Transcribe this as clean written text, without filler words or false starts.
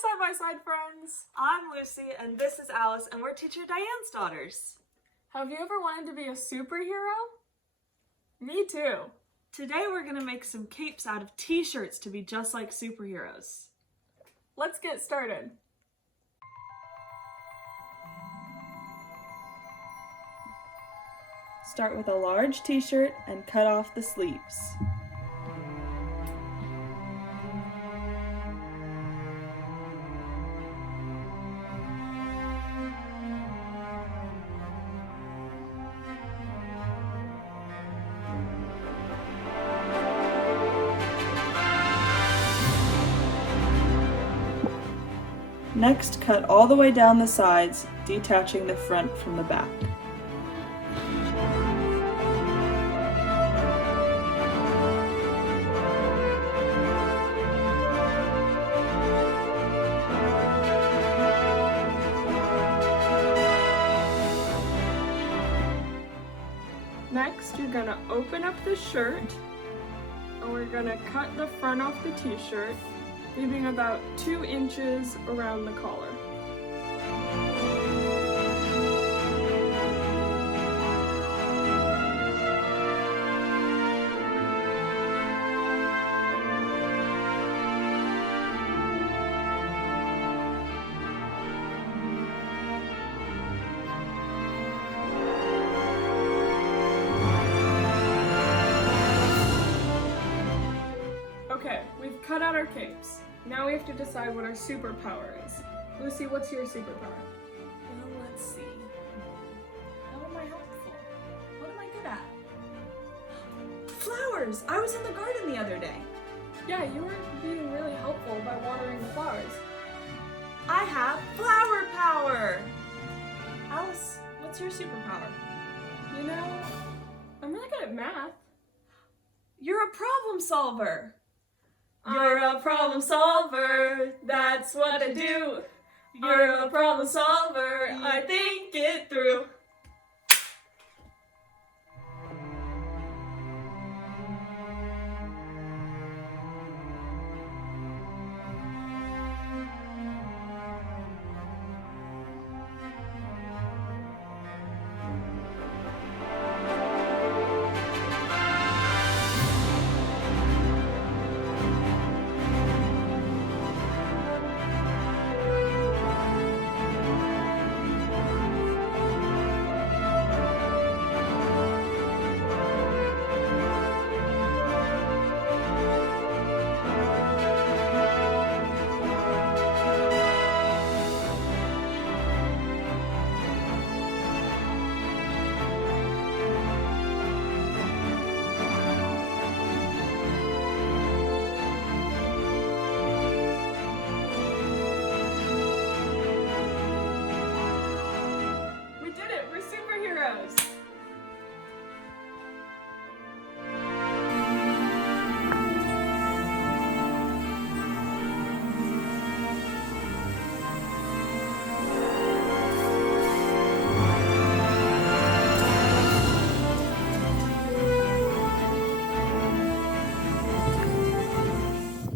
Side by Side friends! I'm Lucy and this is Alice and we're teacher Diane's daughters. Have you ever wanted to be a superhero? Me too. Today we're going to make some capes out of t-shirts to be just like superheroes. Let's get started. Start with a large t-shirt and cut off the sleeves. Next, cut all the way down the sides, detaching the front from the back. Next, you're gonna open up the shirt, and we're gonna cut the front off the t-shirt, leaving about 2 inches around the collar. Okay, we've cut out our capes. Now we have to decide what our superpower is. Lucy, what's your superpower? Well, let's see. How am I helpful? What am I good at? Flowers! I was in the garden the other day. Yeah, you were being really helpful by watering the flowers. I have flower power! Alice, what's your superpower? You know, I'm really good at math. You're a problem solver! You're a problem solver, that's what I do. You're a problem solver, I think it through.